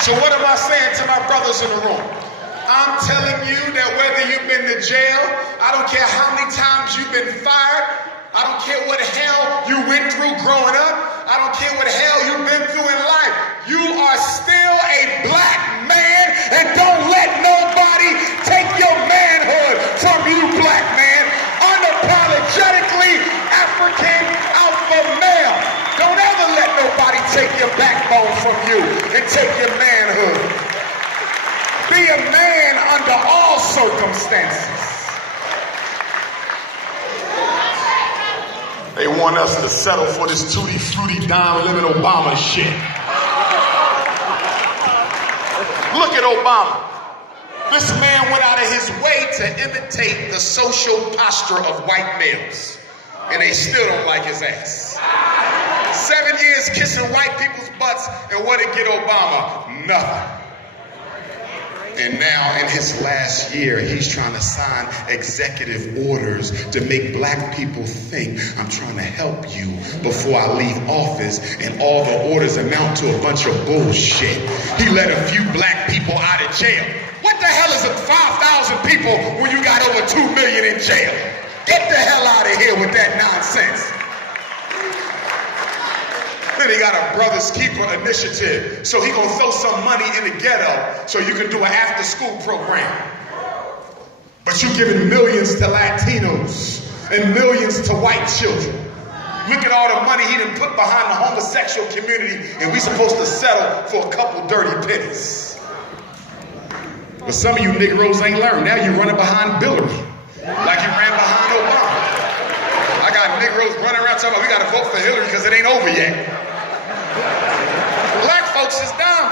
So what am I saying to my brothers in the room? I'm telling you that whether you've been to jail, I don't care how many times you've been fired, I don't care what hell you went through growing up, I don't care what hell you've been through in life, you are still a black man, and don't let nobody take your manhood from you, black man. Unapologetically African alpha male. Don't ever let nobody take your backbone from you and take your manhood. Be a man under all circumstances. They want us to settle for this tutti frutti dime living Obama shit. Look at Obama. This man went out of his way to imitate the social posture of white males, and they still don't like his ass. 7 years kissing white people's butts, and what did get Obama? Nothing. And now in his last year, he's trying to sign executive orders to make black people think I'm trying to help you before I leave office, and all the orders amount to a bunch of bullshit. He let a few black people out of jail. What the hell is it, 5,000 people when you got over 2 million in jail? Get the hell out of here with that nonsense. Then he got a Brothers Keeper initiative. So he gonna throw some money in the ghetto so you can do an after-school program. But you giving millions to Latinos and millions to white children. Look at all the money he done put behind the homosexual community, and we supposed to settle for a couple dirty pennies. But some of you Negroes ain't learned. Now you running behind Hillary like you ran behind Obama. I got Negroes running around talking about we got to vote for Hillary because it ain't over yet. Black folks is down.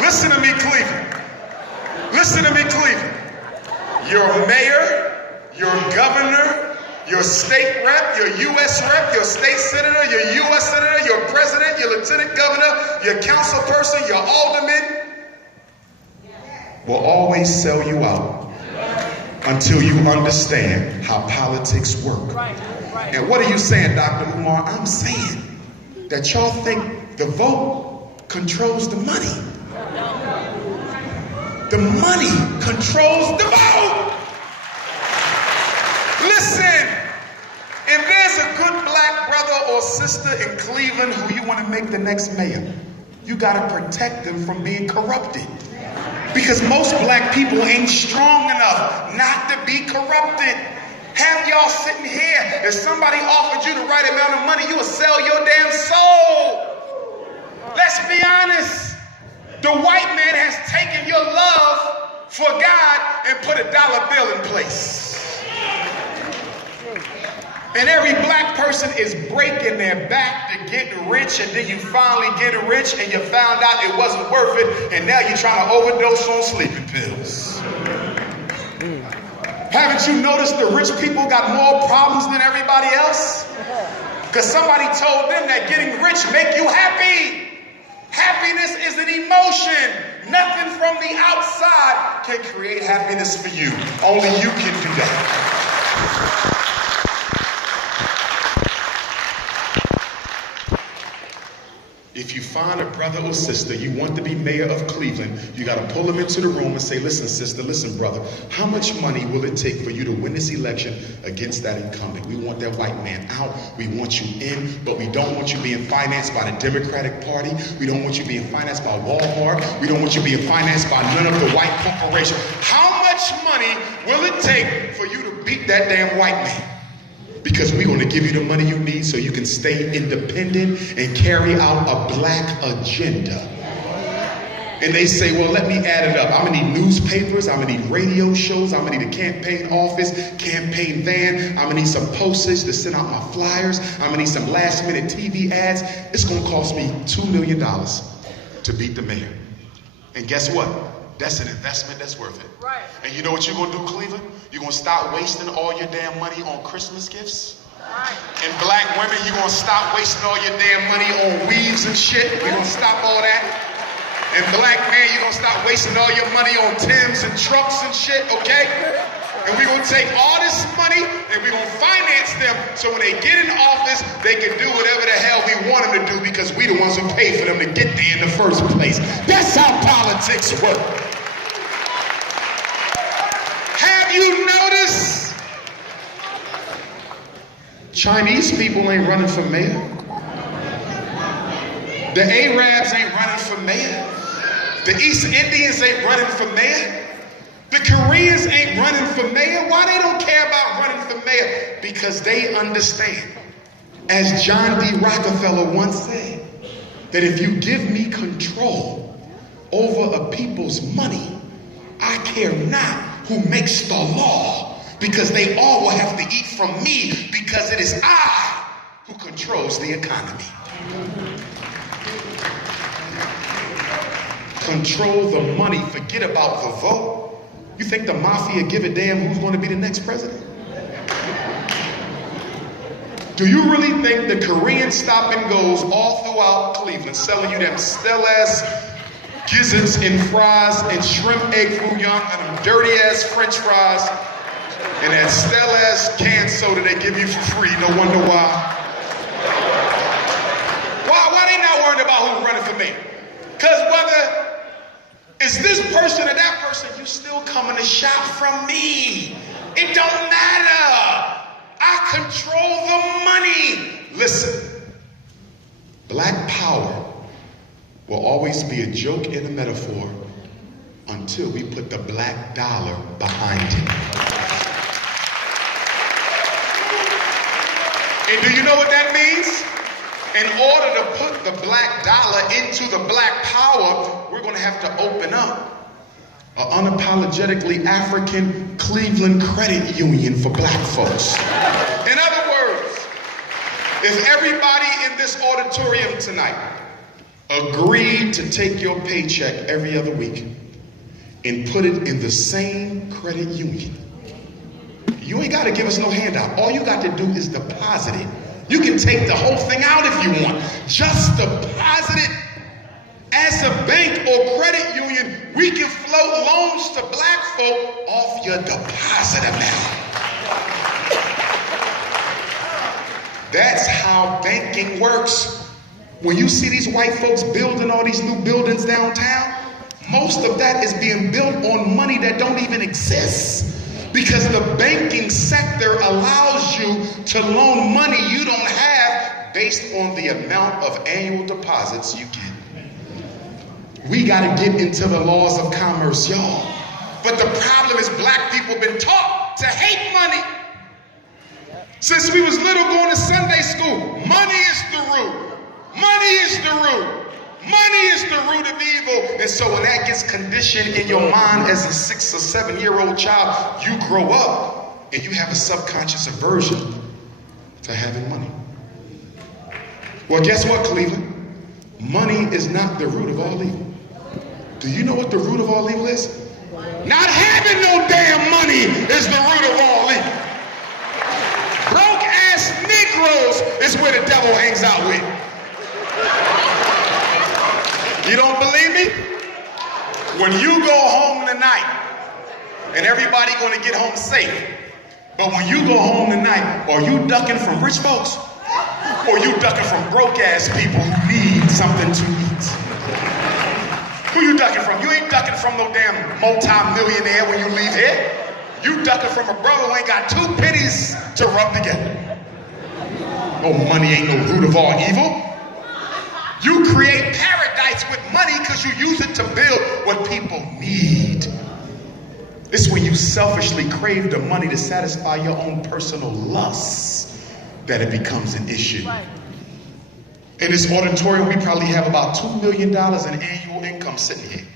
Listen to me, Cleveland. Listen to me, Cleveland. Your mayor, your governor, your state rep, your U.S. rep, your state senator, your U.S. senator, your president, your lieutenant governor, your council person, your alderman will always sell you out until you understand how politics work. And what are you saying, Dr. Umar? I'm saying that y'all think the vote controls the money. The money controls the vote. Listen, if there's a good black brother or sister in Cleveland who you want to make the next mayor, you got to protect them from being corrupted. Because most black people ain't strong enough not to be corrupted. Have y'all sitting here, if somebody offered you the right amount of money, you would sell your damn soul. Let's be honest. The white man has taken your love for God and put a dollar bill in place. And every black person is breaking their back to get rich, and then you finally get rich and you found out it wasn't worth it, and now you're trying to overdose on sleeping pills. Haven't you noticed the rich people got more problems than everybody else? Because somebody told them that getting rich make you happy. Happiness is an emotion. Nothing from the outside can create happiness for you. Only you can do that. If you find a brother or sister you want to be mayor of Cleveland, you got to pull them into the room and say, listen, sister, listen, brother, how much money will it take for you to win this election against that incumbent? We want that white man out. We want you in, but we don't want you being financed by the Democratic Party. We don't want you being financed by Walmart. We don't want you being financed by none of the white corporations. How much money will it take for you to beat that damn white man? Because we're going to give you the money you need so you can stay independent and carry out a black agenda. And they say, well, let me add it up. I'm going to need newspapers. I'm going to need radio shows. I'm going to need a campaign office, campaign van. I'm going to need some postage to send out my flyers. I'm going to need some last minute TV ads. It's going to cost me $2 million to beat the mayor. And guess what? That's an investment that's worth it. Right. And you know what you're going to do, Cleveland? You're going to stop wasting all your damn money on Christmas gifts. Right. And black women, you're going to stop wasting all your damn money on weaves and shit. We're going to stop all that. And black man, you're going to stop wasting all your money on Timbs and trucks and shit, okay? And we're going to take all this money and we're going to finance them so when they get in office, they can do whatever the hell we want them to do because we the ones who paid for them to get there in the first place. That's how politics work. Have you noticed Chinese people ain't running for mayor? The Arabs ain't running for mayor. The East Indians ain't running for mayor. The Koreans ain't running for mayor. Why they don't care about running for mayor? Because they understand, as John D. Rockefeller once said, that if you give me control over a people's money, I care not who makes the law, because they all will have to eat from me, because it is I who controls the economy. Control the money, forget about the vote. You think the mafia give a damn who's going to be the next president? Do you really think the Korean stop and goes all throughout Cleveland selling you them stale-ass gizzards and fries and shrimp egg foo young and them dirty-ass french fries and that stale-ass canned soda they give you for free? No wonder why. Why they not worried about who's running for mayor? Because whether it's this person or that person, you still coming to shop from me. It don't matter. I control the money. Listen, black power will always be a joke and a metaphor until we put the black dollar behind it. And do you know what that means? In order to put the black dollar into the black power, we're going to have to open up an unapologetically African Cleveland credit union for black folks. In other words, if everybody in this auditorium tonight agreed to take your paycheck every other week and put it in the same credit union, you ain't got to give us no handout. All you got to do is deposit it. You can take the whole thing out if you want. Just deposit it. As a bank or credit union, we can float loans to black folk off your deposit amount. That's how banking works. When you see these white folks building all these new buildings downtown, most of that is being built on money that don't even exist. Because the banking sector allows you to loan money you don't have based on the amount of annual deposits you get. We got to get into the laws of commerce, y'all. But the problem is black people been taught to hate money. Since we was little going to Sunday school, money is the root. Money is the root. Money is the root of evil. And so when that gets conditioned in your mind as a 6 or 7 year old child, you grow up and you have a subconscious aversion to having money. Well, guess what, Cleveland? Money is not the root of all evil. Do you know what the root of all evil is? Not having no damn money is the root of all evil. Broke ass Negroes is where the devil hangs out with. You don't believe me? When you go home tonight, and everybody gonna get home safe, but when you go home tonight, are you ducking from rich folks? Or you ducking from broke ass people who need something to eat? Who you ducking from? You ain't ducking from no damn multi-millionaire when you leave here. You ducking from a brother who ain't got 2 pennies to rub together. Oh, money ain't no root of all evil. You create paradise with money because you use it to build what people need. It's when you selfishly crave the money to satisfy your own personal lusts that it becomes an issue. In this auditorium, we probably have about $2 million in annual income sitting here.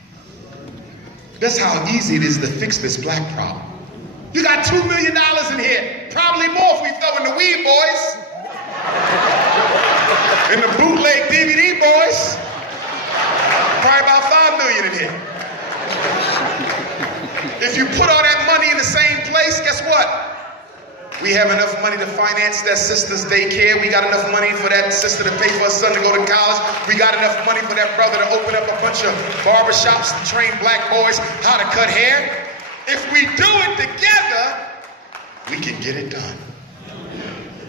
That's how easy it is to fix this black problem. You got $2 million in here. Probably more if we throw in the weed boys. And the bootleg DVD boys. Probably about $5 million in here. If you put all that money in the same place, guess what? We have enough money to finance that sister's daycare. We got enough money for that sister to pay for her son to go to college. We got enough money for that brother to open up a bunch of barbershops and train black boys how to cut hair. If we do it together, we can get it done.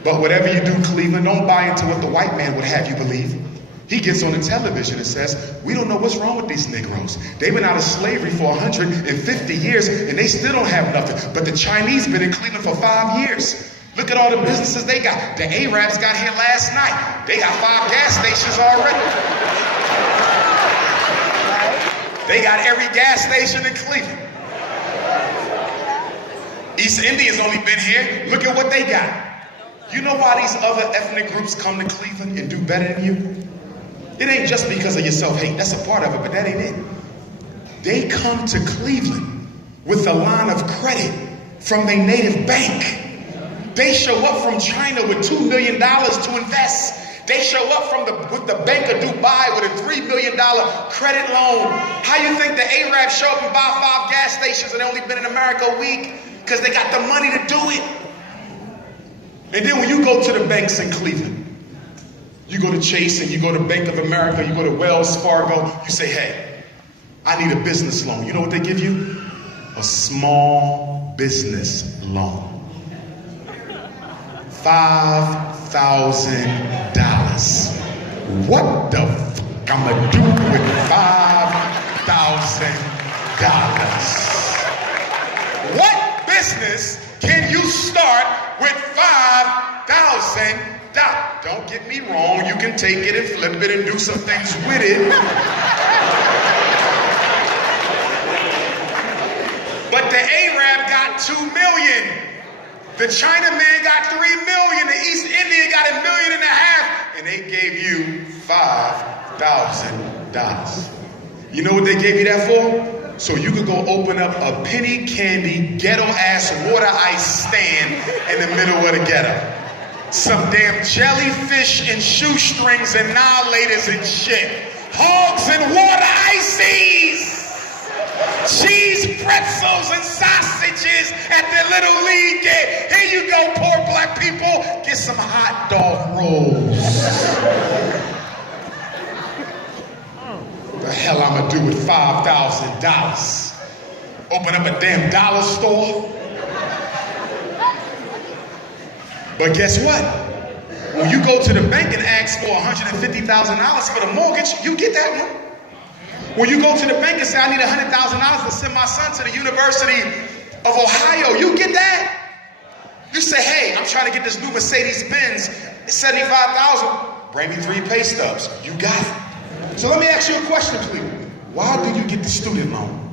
But whatever you do, Cleveland, don't buy into what the white man would have you believe. He gets on the television and says, we don't know what's wrong with these Negroes. They've been out of slavery for 150 years and they still don't have nothing. But the Chinese been in Cleveland for 5 years. Look at all the businesses they got. The Arabs got here last night. They got 5 gas stations already. They got every gas station in Cleveland. East India's only been here. Look at what they got. You know why these other ethnic groups come to Cleveland and do better than you? It ain't just because of your self-hate. That's a part of it, but that ain't it. They come to Cleveland with a line of credit from their native bank. They show up from China with $2 million to invest. They show up with the Bank of Dubai with a $3 million credit loan. How you think the Arabs show up and buy 5 gas stations and they only been in America a week? Because they got the money to do it. And then when you go to the banks in Cleveland, you go to Chase and you go to Bank of America, you go to Wells Fargo, you say, hey, I need a business loan. You know what they give you? A small business loan. $5,000. What the f*** I'm gonna do with $5,000? What business can you start with $5,000? Don't get me wrong, you can take it and flip it and do some things with it. But the Arab got 2 million. The Chinaman got 3 million. The East Indian got $1.5 million. And they gave you $5,000. You know what they gave you that for? So you could go open up a penny candy, ghetto-ass water ice stand in the middle of the ghetto. Some damn jellyfish and shoestrings and annihilators and shit. Hogs and water ices. Cheese, pretzels, and sausages at the Little League game. Here you go, poor black people. Get some hot dog rolls. The hell I'm gonna do with $5,000? Open up a damn dollar store? But guess what? When you go to the bank and ask for $150,000 for the mortgage, you get that one. When you go to the bank and say, I need $100,000 to send my son to the University of Ohio, you get that. You say, hey, I'm trying to get this new Mercedes-Benz, $75,000. Bring me 3 pay stubs. You got it. So let me ask you a question, please. Why do you get the student loan?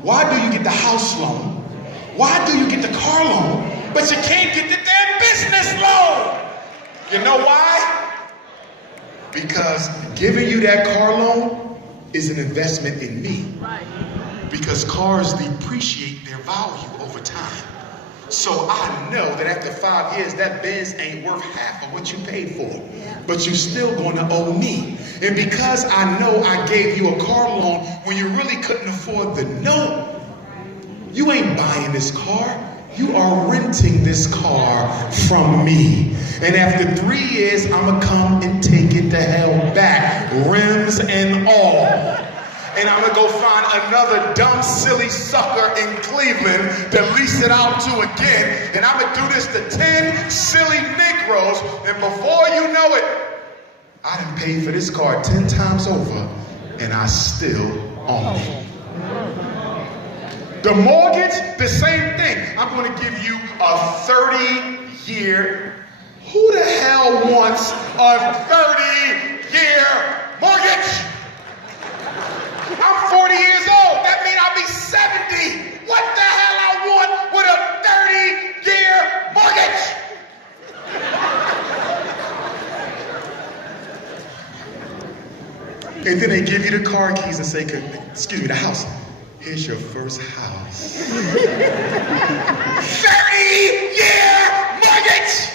Why do you get the house loan? Why do you get the car loan, but you can't get the damn business loan? You know why? Because giving you that car loan is an investment in me. Because cars depreciate their value over time. So I know that after 5 years, that Benz ain't worth half of what you paid for. But you're still going to owe me. And because I know I gave you a car loan when you really couldn't afford the note, you ain't buying this car. You are renting this car from me. And after 3 years, I'm going to come and take it the hell back, rims and all. And I'm going to go find another dumb, silly sucker in Cleveland to lease it out to again. And I'm going to do this to 10 silly Negroes. And before you know it, I done paid for this car 10 times over, and I still own it. The mortgage, the same thing. I'm going to give you a 30-year. Who the hell wants a 30-year mortgage? I'm 40 years old. That means I'll be 70. What the hell I want with a 30-year mortgage? And then they give you the car keys and say, excuse me, the house. Here's your first house. 30-year mortgage!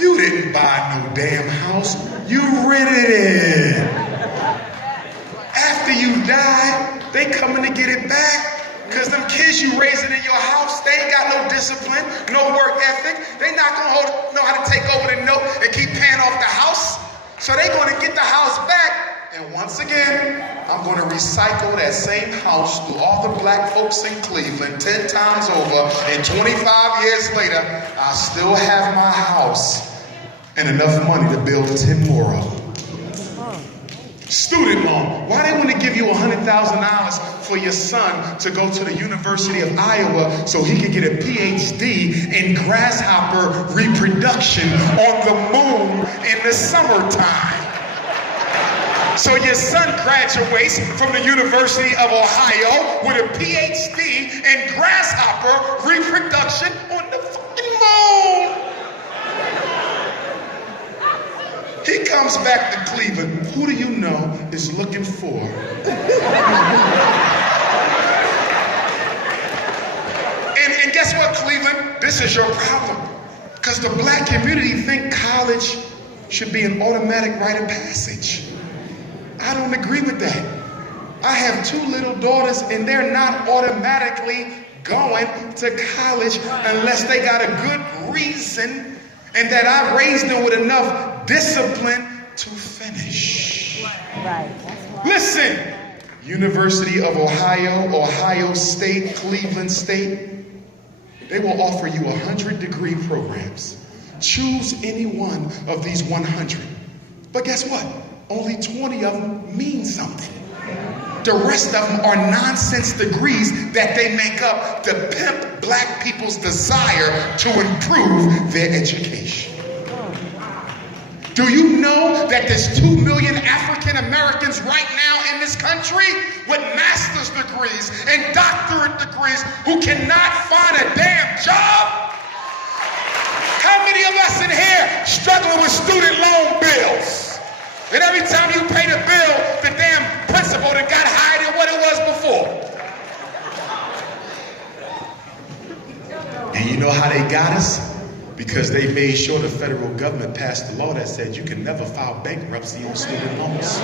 You didn't buy no damn house. You rented it. After you die, they coming to get it back. Because them kids you raising in your house, they ain't got no discipline, no work ethic. They not going to know how to take over the note and keep paying off the house. So they going to get the house back And once again, I'm going to recycle that same house to all the black folks in Cleveland 10 times over. And 25 years later, I still have my house and enough money to build 10 more of them. Student loan. Why they want to give you $100,000 for your son to go to the University of Iowa so he can get a PhD in grasshopper reproduction on the moon in the summertime? So your son graduates from the University of Ohio with a PhD in grasshopper reproduction on the fucking moon. He comes back to Cleveland. Who do you know is looking for? And guess what, Cleveland? This is your problem. Because the black community think college should be an automatic rite of passage. I don't agree with that. I have 2 little daughters and they're not automatically going to college unless they got a good reason and that I raised them with enough discipline to finish. Right. That's right. Listen, University of Ohio, Ohio State, Cleveland State, they will offer you 100-degree programs. Choose any one of these 100. But guess what? Only 20 of them mean something. The rest of them are nonsense degrees that they make up to pimp black people's desire to improve their education. Do you know that there's 2 million African Americans right now in this country with master's degrees and doctorate degrees who cannot find a damn job? How many of us in here struggling with student loan bills? And every time you pay the bill, the damn principal that got higher than what it was before. And you know how they got us? Because they made sure the federal government passed a law that said you can never file bankruptcy on student loans.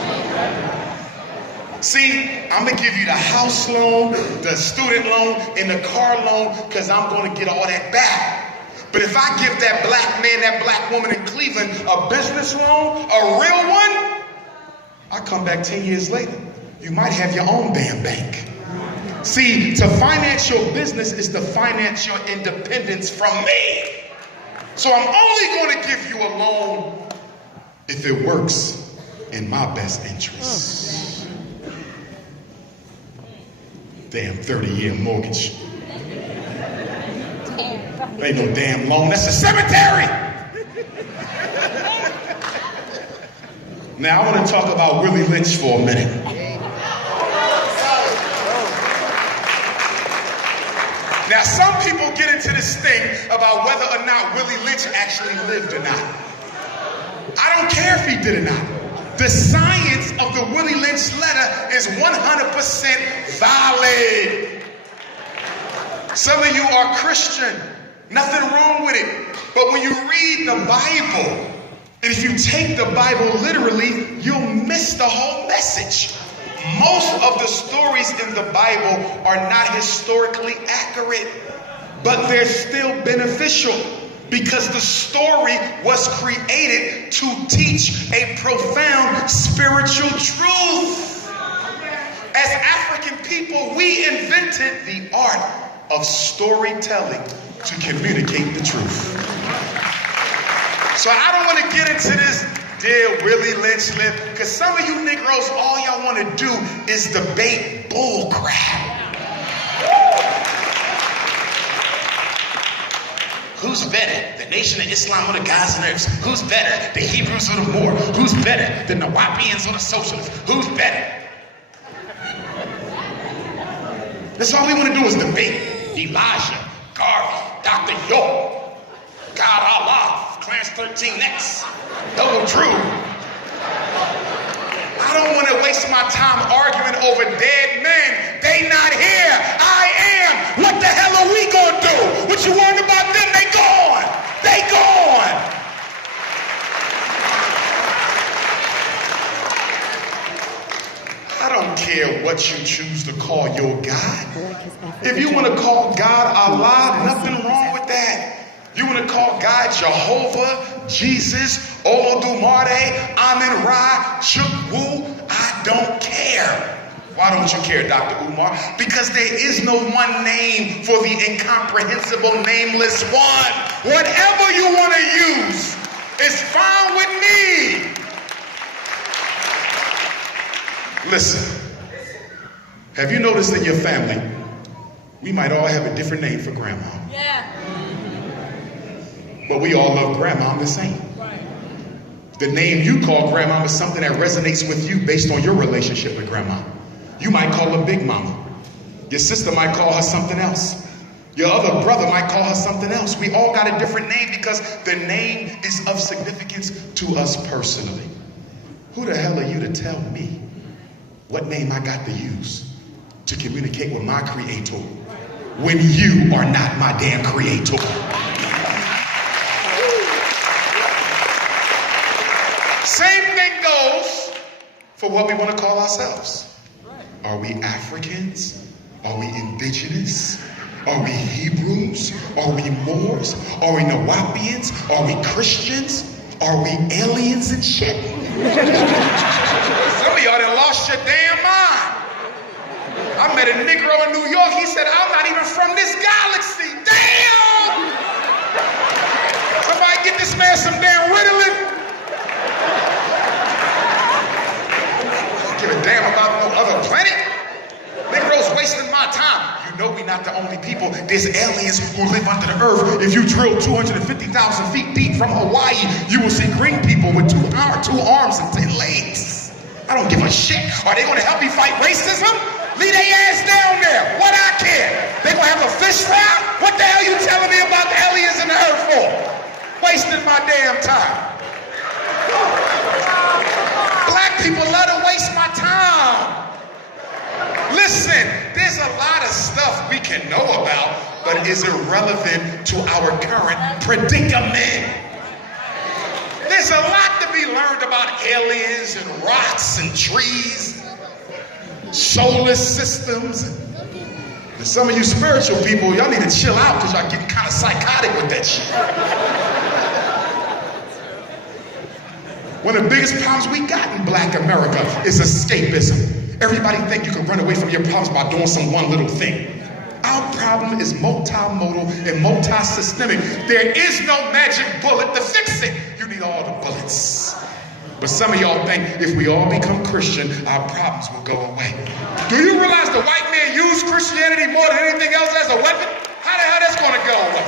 See, I'm going to give you the house loan, the student loan, and the car loan because I'm going to get all that back. But if I give that black man, that black woman in Cleveland a business loan, a real one, I come back 10 years later. You might have your own damn bank. See, to finance your business is to finance your independence from me. So I'm only going to give you a loan if it works in my best interests. Damn 30-year mortgage. Ain't no damn loan, that's a cemetery. Now I want to talk about Willie Lynch for a minute. Now some people get into this thing about whether or not Willie Lynch actually lived or not. I don't care if he did or not. The science of the Willie Lynch letter is 100% valid. Some of you are Christian. Nothing wrong with it. But when you read the Bible, and if you take the Bible literally, you'll miss the whole message. Most of the stories in the Bible are not historically accurate, but they're still beneficial because the story was created to teach a profound spiritual truth. As African people, we invented the art of storytelling to communicate the truth. So I don't want to get into this, did Willie Lynch live? Because some of you Negroes, all y'all want to do is debate bull crap. Who's better, the Nation of Islam or the Gaza Arabs? Who's better, the Hebrews or the Moor? Who's better, the Nawabians or the Socialists? Who's better? That's all we want to do is debate. Elijah, Garvey, Dr. York, God Allah, Clarence 13 Next, Double Drew. I don't want to waste my time arguing over dead men. They not here. I am. What the hell are we going to do? What you worried about them? They gone. They gone. I don't care what you choose to call your God. If you want to call God Allah, nothing wrong with that. You want to call God Jehovah, Jesus, Olodumare, Amen Ra, Chukwu, don't care. Why don't you care, Dr. Umar? Because there is no one name for the incomprehensible, nameless one. Whatever you want to use is fine with me. Listen, have you noticed in your family, we might all have a different name for grandma. Yeah. But we all love grandma the same. The name you call grandma is something that resonates with you based on your relationship with grandma. You might call her Big Mama. Your sister might call her something else. Your other brother might call her something else. We all got a different name because the name is of significance to us personally. Who the hell are you to tell me what name I got to use to communicate with my creator when you are not my damn creator? Same thing goes for what we want to call ourselves. Are we Africans? Are we indigenous? Are we Hebrews? Are we Moors? Are we Nawapians? Are we Christians? Are we aliens and shit? Some of y'all done lost your damn mind. I met a Negro in New York. He said, I'm not even from this galaxy. Damn! Somebody get this man some damn Ritalin. Give a damn about no other planet. Negroes wasting my time. You know we're not the only people. There's aliens who live under the earth. If you drill 250,000 feet deep from Hawaii, you will see green people with two arms and 10 legs. I don't give a shit. Are they going to help me fight racism? Leave their ass down there. What I care? They going to have a fish fry? What the hell you telling me about the aliens in the earth for? Wasting my damn time. Black people love to waste my time. Listen, there's a lot of stuff we can know about, but is irrelevant to our current predicament. There's a lot to be learned about aliens and rocks and trees, solar systems. And some of you spiritual people, y'all need to chill out because y'all getting kind of psychotic with that shit. One of the biggest problems we got in Black America is escapism. Everybody think you can run away from your problems by doing some one little thing. Our problem is multimodal and multi-systemic. There is no magic bullet to fix it. You need all the bullets. But some of y'all think if we all become Christian, our problems will go away. Do you realize the white man used Christianity more than anything else as a weapon? How the hell that's going to go away?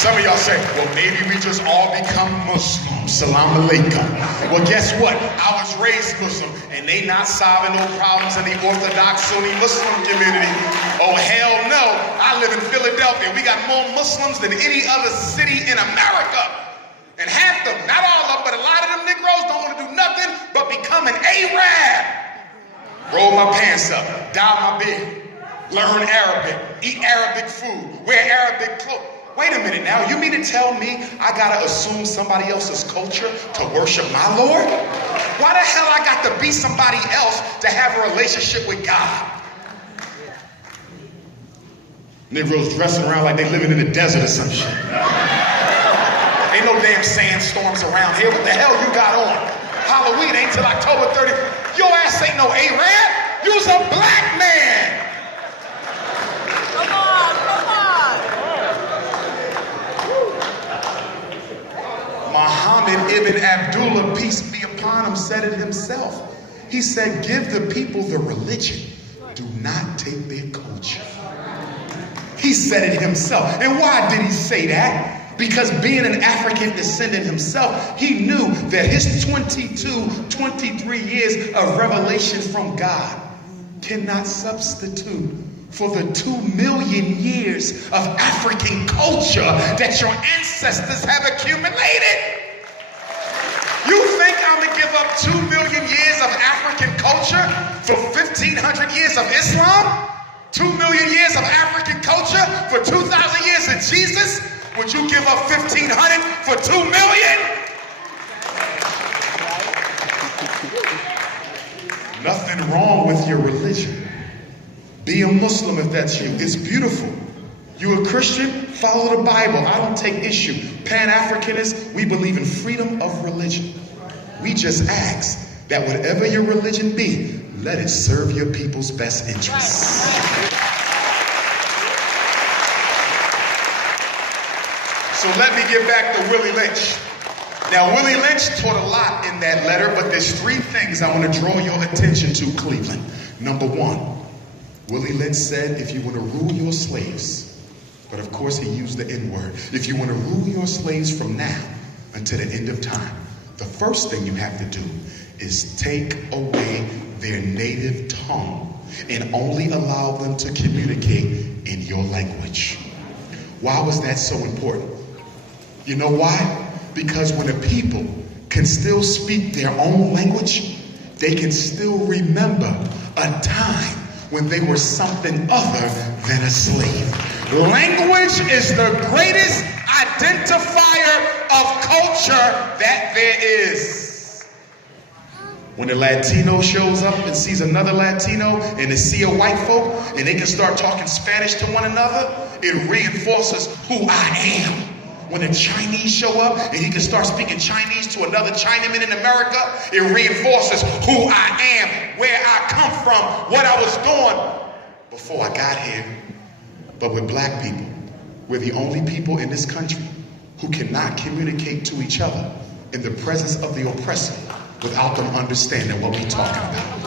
Some of y'all say, well, maybe we just all become Muslims. Salam alaikum. Well, guess what? I was raised Muslim, and they not solving no problems in the Orthodox Sunni Muslim community. Oh, hell no. I live in Philadelphia. We got more Muslims than any other city in America. And half them, not all of them, but a lot of them Negroes don't want to do nothing but become an Arab. Roll my pants up, dye my beard, learn Arabic, eat Arabic food, wear Arabic clothes. Wait a minute now, you mean to tell me I gotta assume somebody else's culture to worship my Lord? Why the hell I got to be somebody else to have a relationship with God? Negroes dressing around like they living in the desert or some shit. Ain't no damn sandstorms around here. What the hell you got on? Halloween ain't till October 30th. Your ass ain't no Arab. You's a black man. Come on, come on. Muhammad ibn Abdullah, peace be upon him, said it himself. He said, give the people the religion. Do not take their culture. He said it himself. And why did he say that? Because being an African descendant himself, he knew that his 23 years of revelation from God cannot substitute for the 2 million years of African culture that your ancestors have accumulated. You think I'm gonna give up 2 million years of African culture for 1,500 years of Islam? 2 million years of African culture for 2,000 years of Jesus? Would you give up 1,500 for 2 million? Nothing wrong with your religion. Be a Muslim if that's you. It's beautiful. You a Christian? Follow the Bible. I don't take issue. Pan-Africanists, we believe in freedom of religion. We just ask that whatever your religion be, let it serve your people's best interests. So let me get back to Willie Lynch. Now, Willie Lynch taught a lot in that letter, but there's three things I want to draw your attention to, Cleveland. Number one, Willie Lynch said, if you want to rule your slaves, but of course he used the N-word, if you want to rule your slaves from now until the end of time, the first thing you have to do is take away their native tongue and only allow them to communicate in your language. Why was that so important? You know why? Because when a people can still speak their own language, they can still remember a time when they were something other than a slave. Language is the greatest identifier of culture that there is. When a Latino shows up and sees another Latino and they see a white folk and they can start talking Spanish to one another, it reinforces who I am. When a Chinese show up and he can start speaking Chinese to another Chinaman in America, it reinforces who I am, where I come from, what I was doing before I got here. But with black people, we're the only people in this country who cannot communicate to each other in the presence of the oppressor without them understanding what we're talking about.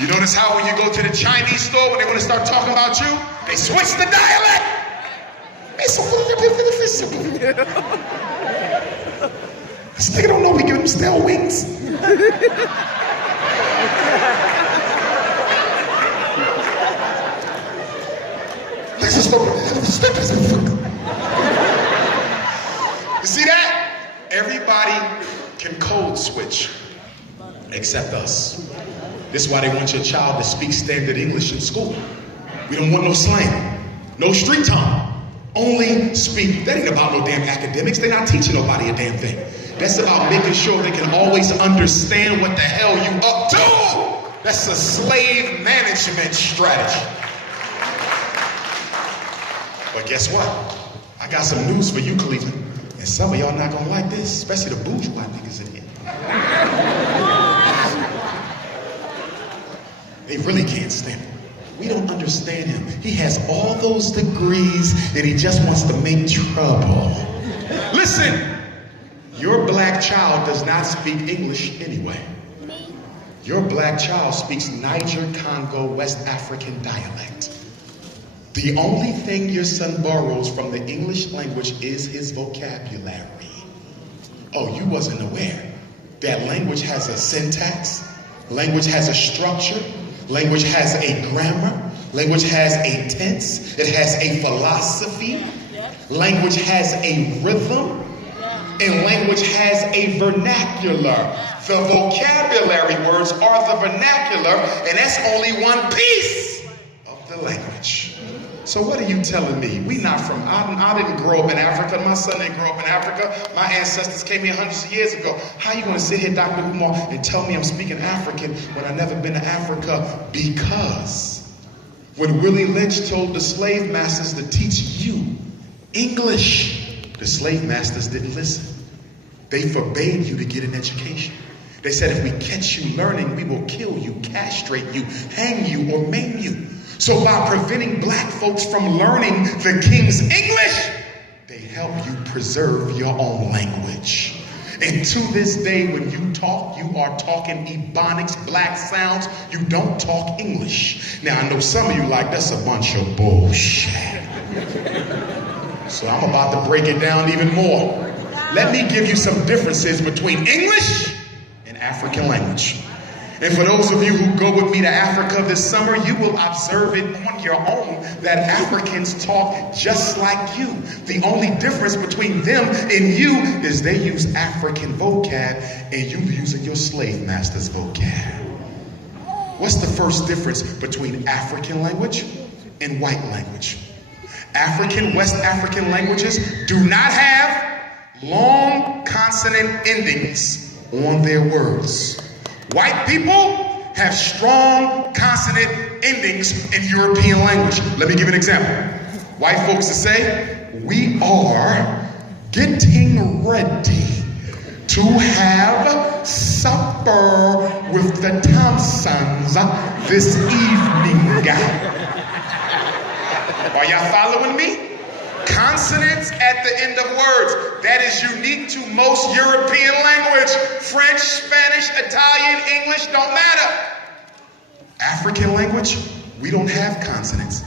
You notice how when you go to the Chinese store, when they want to start talking about you, they switch the dialect. This nigga don't know we give him stale wings. You see that? Everybody can code switch except us. This is why they want your child to speak standard English in school. We don't want no slang, no street tongue. Only speak. That ain't about no damn academics. They're not teaching nobody a damn thing. That's about making sure they can always understand what the hell you up to. That's a slave management strategy. But guess what? I got some news for you, Cleveland. And some of y'all not gonna like this, especially the bourgeois niggas in here. They really can't stand it. We don't understand him. He has all those degrees and he just wants to make trouble. Listen, your black child does not speak English anyway. Your black child speaks Niger, Congo, West African dialect. The only thing your son borrows from the English language is his vocabulary. Oh, you wasn't aware that language has a syntax, language has a structure, language has a grammar, language has a tense, it has a philosophy, language has a rhythm, and language has a vernacular. The vocabulary words are the vernacular, and that's only one piece of the language. So what are you telling me? We not from, I didn't grow up in Africa. My son didn't grow up in Africa. My ancestors came here hundreds of years ago. How are you going to sit here, Dr. Umar, and tell me I'm speaking African when I've never been to Africa? Because when Willie Lynch told the slave masters to teach you English, the slave masters didn't listen. They forbade you to get an education. They said if we catch you learning, we will kill you, castrate you, hang you, or maim you. So by preventing black folks from learning the King's English, they help you preserve your own language. And to this day, when you talk, you are talking Ebonics, black sounds. You don't talk English. Now, I know some of you like, that's a bunch of bullshit. So I'm about to break it down even more. Let me give you some differences between English and African language. And for those of you who go with me to Africa this summer, you will observe it on your own that Africans talk just like you. The only difference between them and you is they use African vocab and you using your slave master's vocab. What's the first difference between African language and white language? African, West African languages do not have long consonant endings on their words. White people have strong consonant endings in European language. Let me give you an example. White folks to say, we are getting ready to have supper with the Thompsons this evening. Are y'all following me? Consonants at the end of words. That is unique to most European language. French, Spanish, Italian, English, don't matter. African language, we don't have consonants.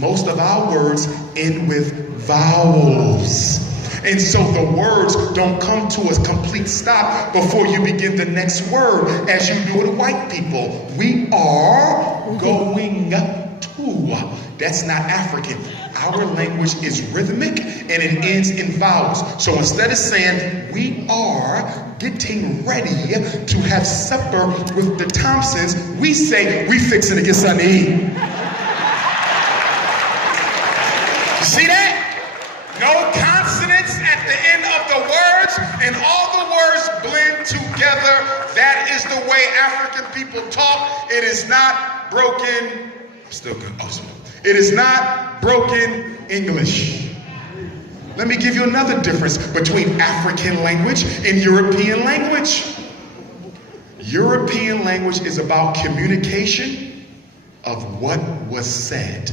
Most of our words end with vowels. And so the words don't come to a complete stop before you begin the next word, as you do with white people. We are going to. That's not African. Our language is rhythmic and it ends in vowels. So instead of saying we are getting ready to have supper with the Thompsons, we say we fixing to get something to eat. You see that? No consonants at the end of the words, and all the words blend together. That is the way African people talk. It is not broken. I'm still good. Oh, it is not broken English. Let me give you another difference between African language and European language. European language is about communication of what was said.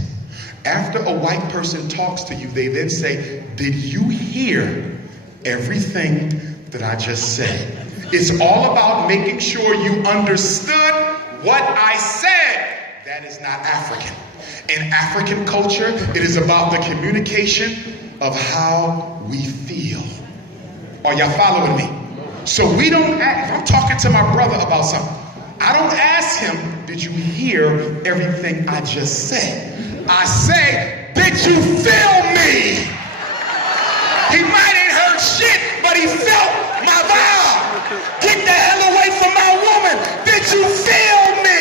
After a white person talks to you, they then say, did you hear everything that I just said? It's all about making sure you understood what I said. That is not African. In African culture, it is about the communication of how we feel. Are y'all following me? So we don't ask, if I'm talking to my brother about something, I don't ask him, did you hear everything I just said? I say, did you feel me? He might ain't heard shit, but he felt my vibe. Get the hell away from my woman. Did you feel me?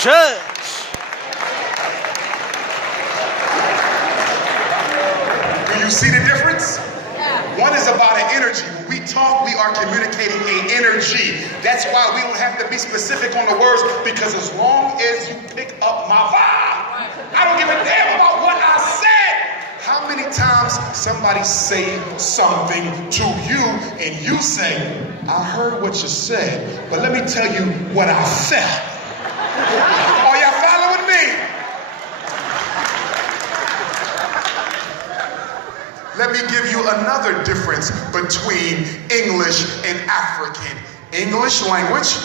Church. Do you see the difference? One is about an energy. When we talk, we are communicating an energy. That's why we don't have to be specific on the words, because as long as you pick up my vibe, I don't give a damn about what I said. How many times somebody say something to you and you say, I heard what you said, but let me tell you what I felt. Are y'all following me? Let me give you another difference between English and African. English language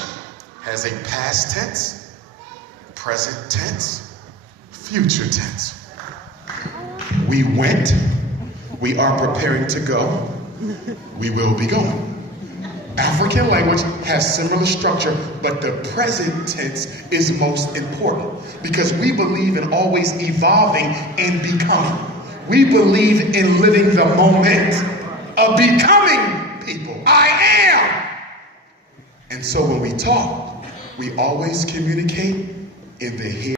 has a past tense, present tense, future tense. We went, we are preparing to go, we will be going. African language has similar structure, but the present tense is most important because we believe in always evolving and becoming. We believe in living the moment of becoming people. I am. And so when we talk, we always communicate in the here.